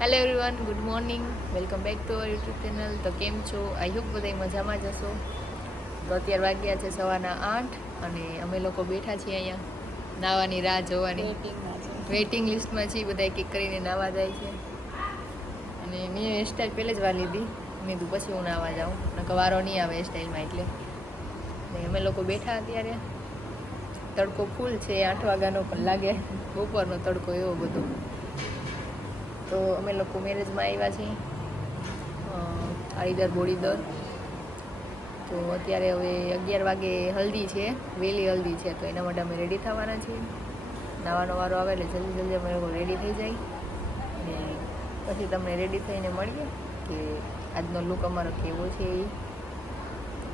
Hello everyone good morning welcome back to our YouTube channel તો કેમ છો? I hope બધા મજામાં જ હશો. તો અત્યાર વાગ્યા છે સવારના આઠ અને અમે લોકો બેઠા છીએ અહીંયા. નાવાની રાહ જોવાની. વેઇટિંગ લિસ્ટમાં છીએ. બધા એક એક કરીને નાવા જાય છે. અને મેં હેરસ્ટાઈલ પહેલે જ વાર લીધી. મેં કીધું પછી હું નાવા જાઉં. નકર વારો નહીં આવે હેરસ્ટાઈલમાં એટલે. ને અમે લોકો બેઠા અત્યારે. તડકો ફૂલ છે આઠ વાગ્યાનો પણ લાગે. બપોરનો તડકો એવો બધો. તો અમે લોકો મેરેજમાં આવ્યા છીએ. આઈદર બોડીદર તો અત્યારે હવે અગિયાર વાગે હલ્દી છે વહેલી હલ્દી છે તો એના માટે અમે રેડી થવાના છીએ. નાવાનો વારો આવે એટલે જલ્દી જલ્દી અમે લોકો રેડી થઈ જાય. અને પછી તમને રેડી થઈને મળીએ કે આજનો લુક અમારો કેવો છે એ.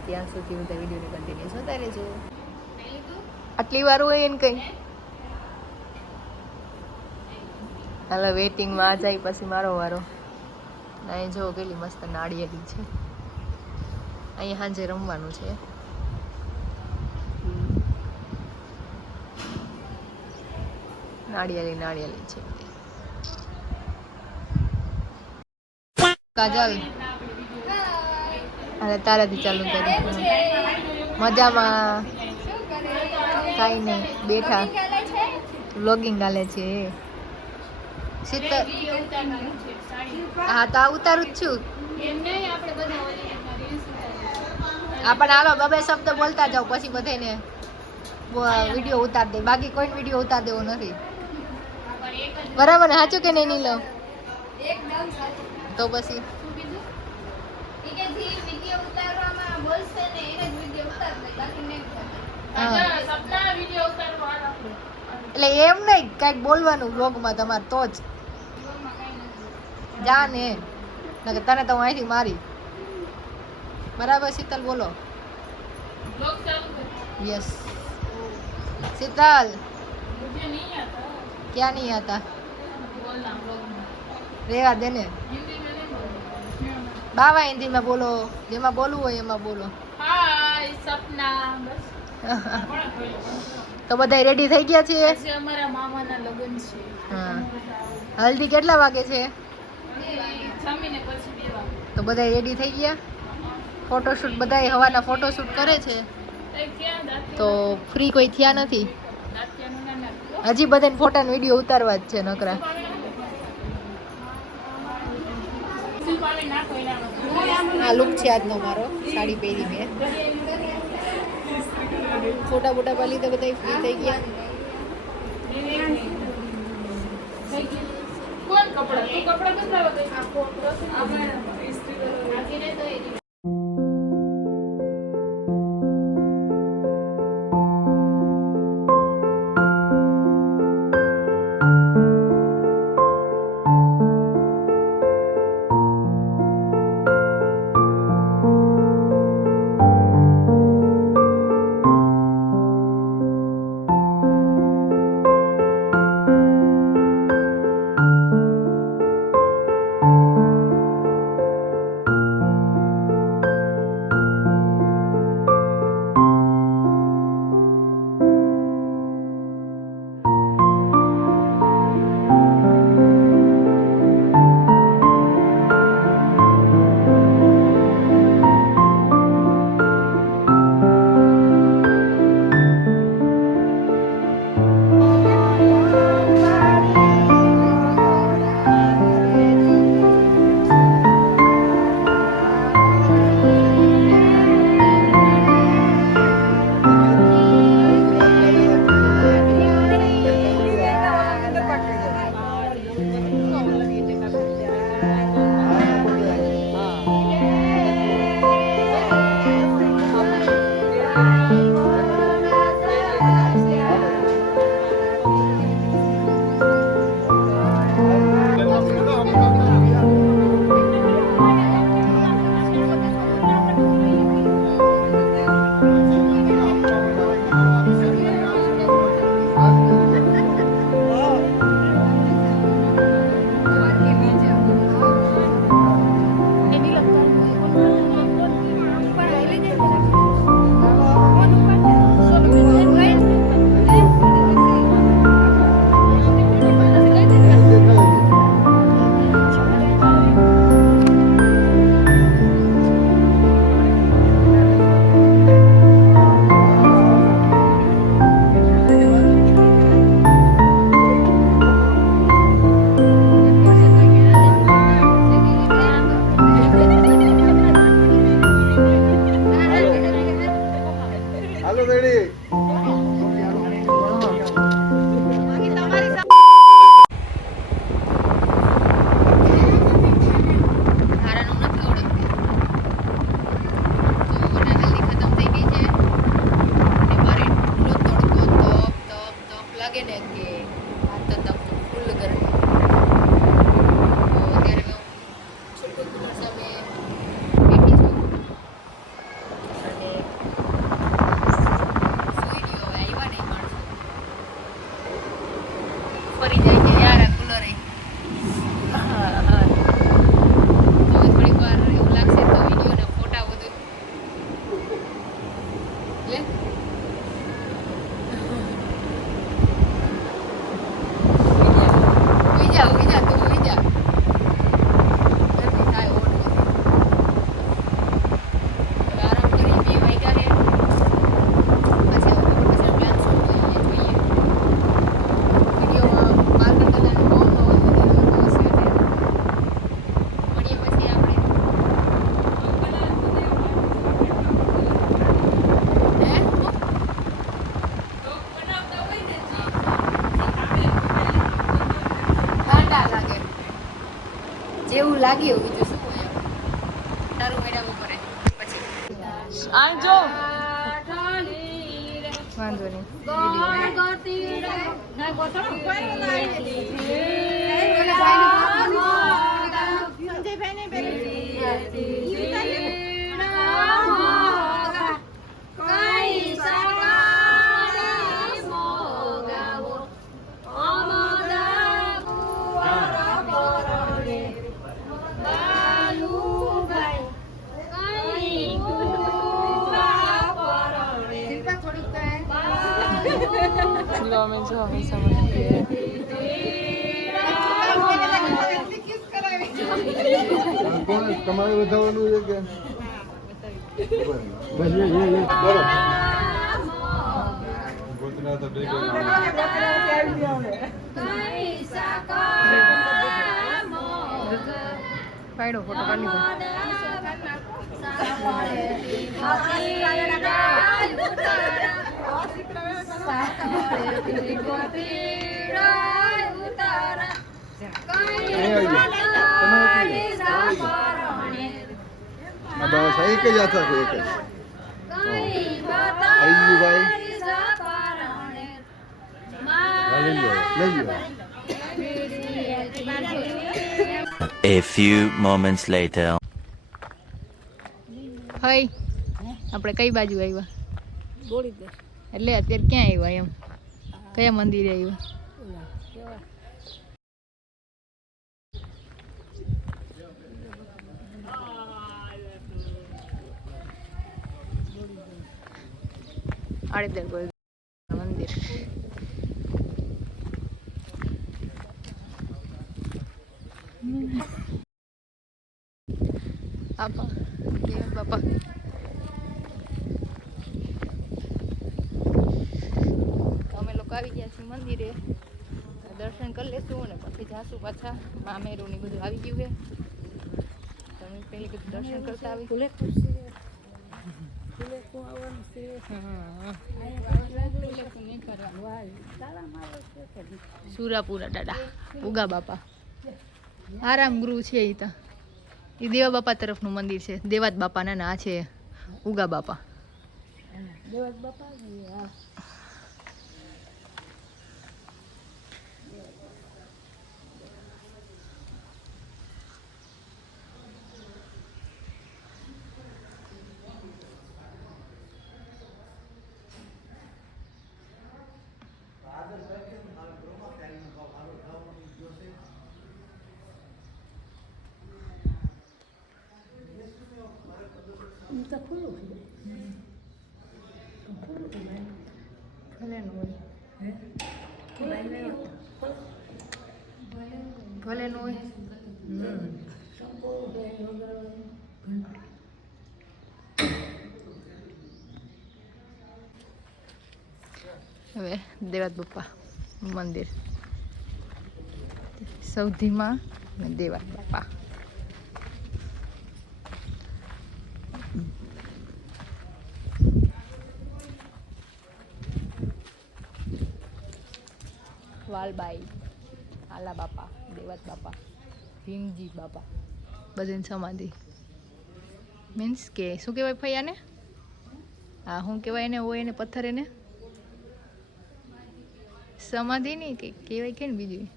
ત્યાં સુધી બધા વિડીયોને કન્ટિન્યુ જોતા રહેજો. આટલી વાર હોય એને કંઈ? હાલો વેટિંગમાં આ જાય પછી મારો વારો. અહીં જો કેટલી મસ્ત નાળિયેરી છે. અહીં સાંજે રમવાનું છે. નાળિયેરી નાળિયેરી છે કાજલ અરે તારાથી ચાલુ કરી મજામાં. કાંઈ નહીં, બેઠા. વ્લોગિંગ ચાલે છે. શીતલ હા તો આ ઉતારું જ છું. આપણ પણ હાલો બબે શબ્દ બોલતા જાઓ પછી બધાને વીડિયો ઉતાર દે. બાકી કોઈ વીડિયો ઉતાર દેવો નથી. બરાબર સાચું કે નહીં નીલો તો પછી? હા એટલે એમ નહીં કાંઈક બોલવાનું વ્લોગમાં તમારે તો જ. જા ને તને તો હું અહીંથી મારી. બરાબર શીતલ બોલો. યસ શીતલ. ક્યાં નહીં હતા રેવા દે ને બાવા હિન્દીમાં બોલો. જેમાં બોલવું હોય એમાં બોલો. સપના. તો બધા રેડી થઈ ગયા છે. હા. હલ્દી કેટલા વાગે છે? જમીને પછી બે તો બધા રેડી થઈ ગયા? ફોટોશૂટ બધા હવાના ફોટોશૂટ કરે છે? તો ફ્રી કોઈ થયા નથી? હજી બધાને ફોટાનો વીડિયો ઉતારવા જ છે નકરા. આ લુક છે આજનો મારો સાડી પહેરી મેં. ફોટા બોટા પાલી તો બધા ફ્રી થઈ ગયા. કપડા. તું કપડા કેટલા ગઈ આ ફોટો આપણે ઇસ્ત્રી નાખીને તો એ targeted લાગ્યું બીજું શું હોય તારું મેળવવું પડે પછી. આ જો વાંધો નહીં. વધારવાનું છે કે? પાડો ફોટો કાઢી દો. તમે આવી જાઓ. આ બસ એક જ આથા છે એક જ લઈ લો લઈ લો A few moments later. હઈ આપણે કઈ બાજુ આવ્યા? એટલે અત્યારે ક્યાં આવ્યા એમ? કયા મંદિરે આવ્યા? આડેદર કોઈ મંદિર બાપા તો અમે લોકો આવી ગયા છીએ મંદિરે. દર્શન કરી લેશું અને પછી જાશું પાછા. મામેરું ને બધું આવી ગયું છે. તમે કીધું દર્શન કરતા આવી સુરાપુરા દાદા, ઉગા બાપા. આરામ ગૃહ છે એ તો. એ દેવા બાપા તરફનું મંદિર છે. દેવાત બાપાના ના છે, ઉગા બાપા. બાપા ભલે નું હોય ભલે નું હોય હવે દેવાત બાપા મંદિર સૌધીમાં અને દેવાત બાપા વાલબાઈ આલા બાપા દેવત બાપા ભીમજી બાપા. બધાની સમાધિ. મીન્સ કે શું કહેવાય ફૈયાને હા શું કહેવાય એને? હોય એને પથ્થર એને? સમાધિ નહીં કે કહેવાય કે ને બીજું.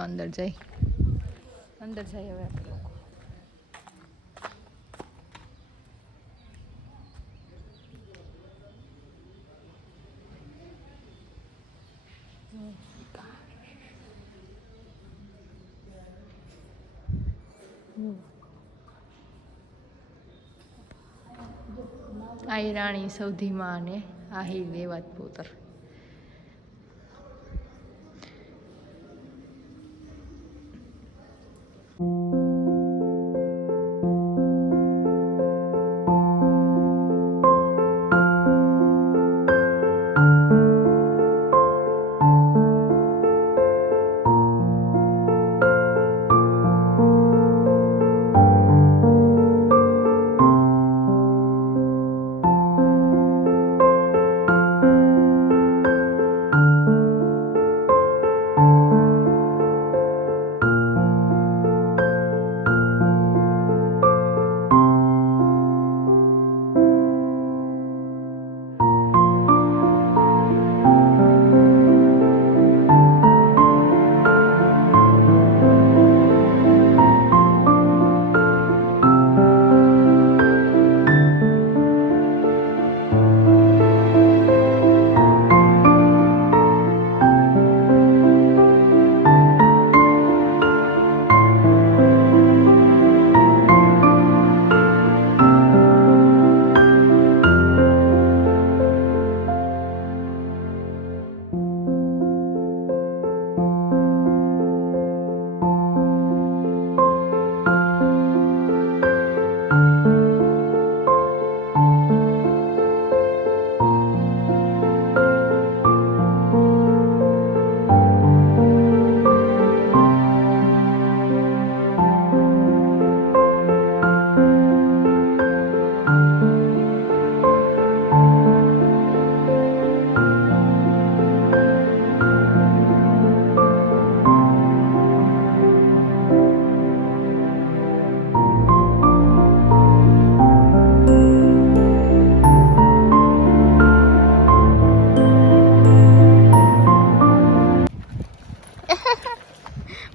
અંદર જઈ અંદર જઈ હવે આપણે. લોકો આઈ રાણી સૌધીમાં અને આહી દેવાત પુત્ર.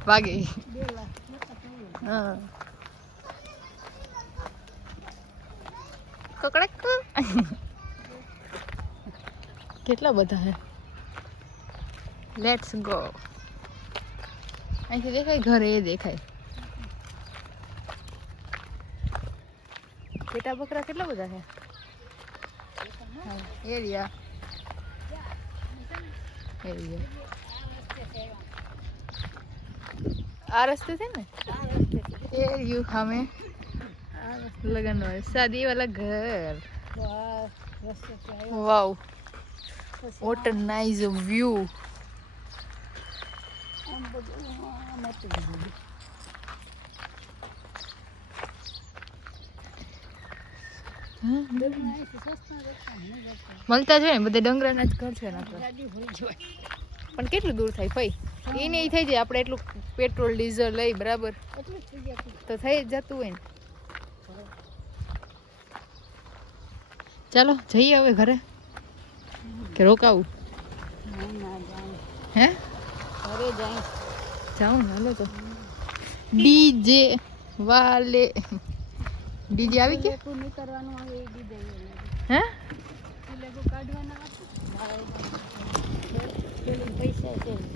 વાગે હા કકડક કેટલા બધા હે? લેટ્સ ગો અહીંથી દેખાય? ઘરે એ દેખાય. પેટા બકરા કેટલા બધા છે એરિયા એરિયા આ રસ્તે છે ને એરિયું સામે લગન હોય શાદી વાલા ઘર વાવ વોટ નાઇસ વ્યૂ મળતા છે ને બધે ડંગરાના જ ઘર છે પણ કેટલું દૂર થાય ફઈ એ નહીં થઈ જાય. આપણે એટલું પેટ્રોલ ડીઝલ લઈ બરાબર? તો થઈ જ જતું હોય ને. ચાલો જઈએ હવે ઘરે. કે રોકાવું? હે? ઘરે જાઉં ને હાલો તો. ડીજે વાલે. ડીજે આવી કે હે? 哎生。